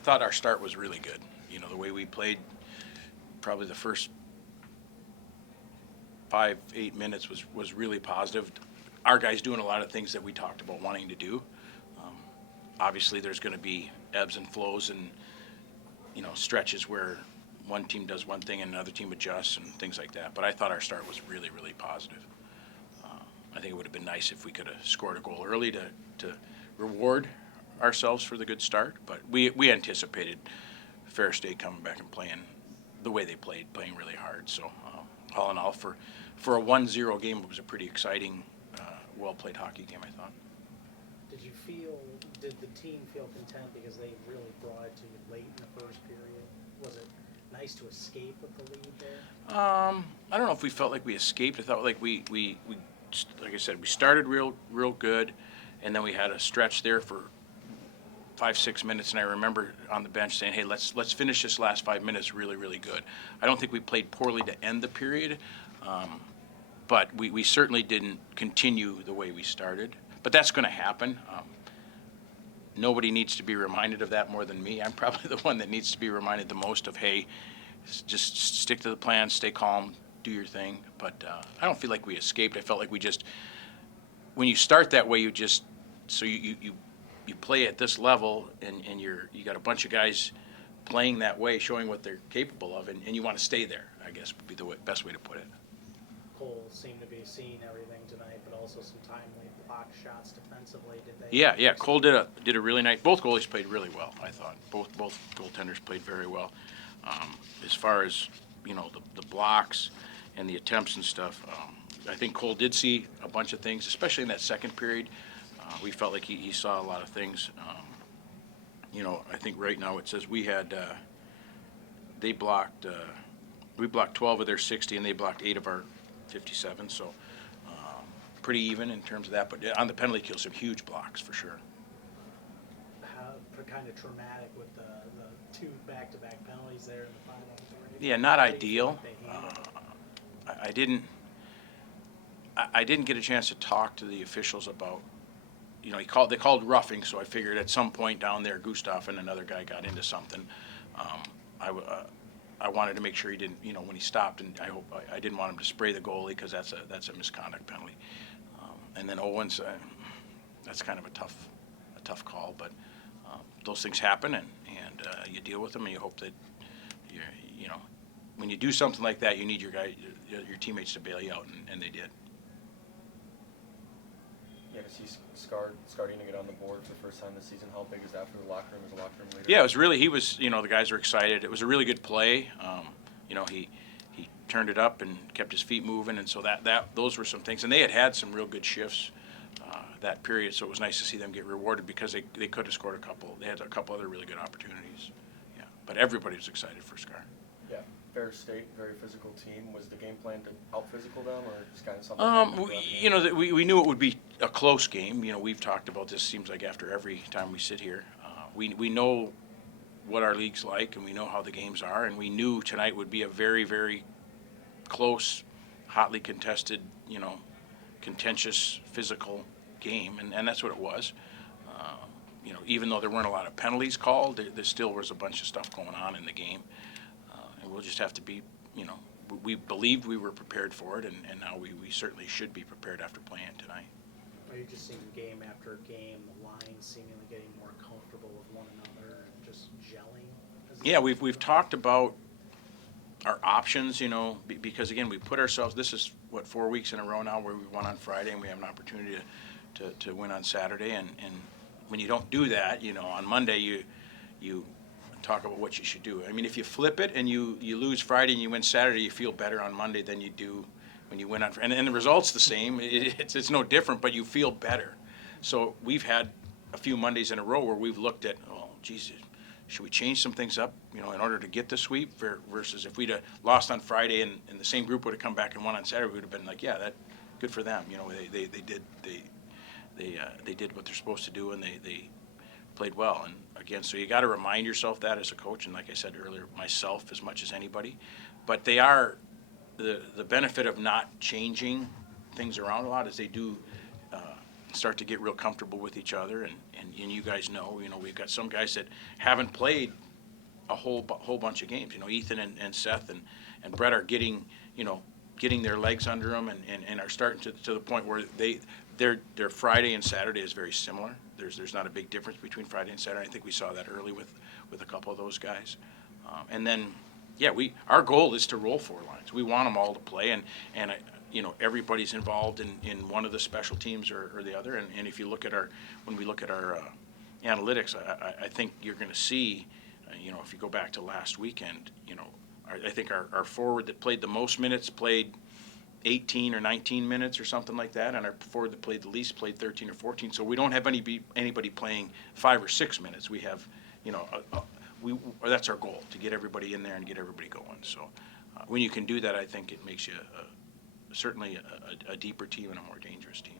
thought our start was really good. The way we played, probably the first 5-8 minutes was really positive. Our guys doing a lot of things that we talked about wanting to do. Obviously, there's going to be ebbs and flows and stretches where one team does one thing and another team adjusts and things like that. But I thought our start was really, really positive. I think it would have been nice if we could have scored a goal early to reward ourselves for the good start. But we anticipated Fair State coming back and playing the way they playing really hard. So all in all, for a 1-0 game, it was a pretty exciting, well-played hockey game, I thought. Did the team feel content because they really brought it to you late in the first period? Was it nice to escape with the lead there? I don't know if we felt like we escaped. I thought like we like I said, we started real good, and then we had a stretch there for 5-6 minutes, and I remember on the bench saying, hey, let's finish this last 5 minutes really, really good. I don't think we played poorly to end the period, but we certainly didn't continue the way we started. But that's going to happen. Nobody needs to be reminded of that more than me. I'm probably the one that needs to be reminded the most of, hey, just stick to the plan, stay calm, do your thing. But I don't feel like we escaped. I felt like we just, when you start that way, you play at this level, and you got a bunch of guys playing that way, showing what they're capable of, and you want to stay there, I guess would be the best way to put it. Cole seemed to be seeing everything tonight, but also some timely block shots defensively. Did they? Yeah. Cole did a really nice. Both goalies played really well, I thought. Both goaltenders played very well. As far as the blocks and the attempts and stuff, I think Cole did see a bunch of things, especially in that second period. We felt like he saw a lot of things. I think right now it says we had we blocked 12 of their 60, and they blocked 8 of our 57. So pretty even in terms of that. But on the penalty kill, some huge blocks for sure. Kind of traumatic with the 2 back-to-back penalties there in the 5-on-3. Yeah, not ideal. I didn't get a chance to talk to the officials about. They called roughing, so I figured at some point down there, Gustav and another guy got into something. I wanted to make sure he didn't, when he stopped, and I didn't want him to spray the goalie because that's a misconduct penalty. And then Owens, that's kind of a tough call, but those things happen, and you deal with them, and you hope that when you do something like that, you need your teammates to bail you out, and they did. Yeah, to see starting to get on the board for the first time this season, how big is that for the locker room as a locker room leader? Yeah, it was really, the guys were excited. It was a really good play. He turned it up and kept his feet moving, and so those were some things. And they had some real good shifts that period, so it was nice to see them get rewarded because they could have scored a couple. They had a couple other really good opportunities. Yeah, but everybody was excited for Scar. Yeah, Fair State, very physical team. Was the game plan to out-physical them, or just kind of something? We knew it would be a close game. We've talked about this, seems like after every time we sit here. We know what our league's like, and we know how the games are, and we knew tonight would be a very, very close, hotly contested, contentious, physical game, and that's what it was. Even though there weren't a lot of penalties called, there still was a bunch of stuff going on in the game. And we'll just have to be, we believed we were prepared for it, and now we certainly should be prepared after playing tonight. Are you just seeing game after game, the lines seemingly getting more comfortable with one another and just gelling? Yeah, we've talked about our options, because again, we put ourselves, this is 4 weeks in a row now where we won on Friday, and we have an opportunity to win on Saturday, and when you don't do that, on Monday you talk about what you should do. I mean, if you flip it and you lose Friday and you win Saturday, you feel better on Monday than you do when you win on Friday. And the result's the same. It's no different, but you feel better. So we've had a few Mondays in a row where we've looked at, geez, should we change some things up, in order to get the sweep versus if we'd have lost on Friday and the same group would have come back and won on Saturday, we would have been like, yeah, that good for them. They did what they're supposed to do, and they played well. And again, so you got to remind yourself that as a coach, and like I said earlier, myself as much as anybody. But they are the benefit of not changing things around a lot is they do start to get real comfortable with each other. And you guys know, we've got some guys that haven't played a whole bunch of games. Ethan and Seth and Brett are getting their legs under them and are starting to the point where their Friday and Saturday is very similar. There's not a big difference between Friday and Saturday. I think we saw that early with a couple of those guys. And then, our goal is to roll 4 lines. We want them all to play, and everybody's involved in one of the special teams or the other. And if you look at when we look at our analytics, I think you're going to see, if you go back to last weekend, I think our forward that played the most minutes played 18 or 19 minutes or something like that, and our forward that played the least played 13 or 14. So we don't have anybody playing 5 or 6 minutes. We have, that's our goal, to get everybody in there and get everybody going. So when you can do that, I think it makes you certainly a deeper team and a more dangerous team.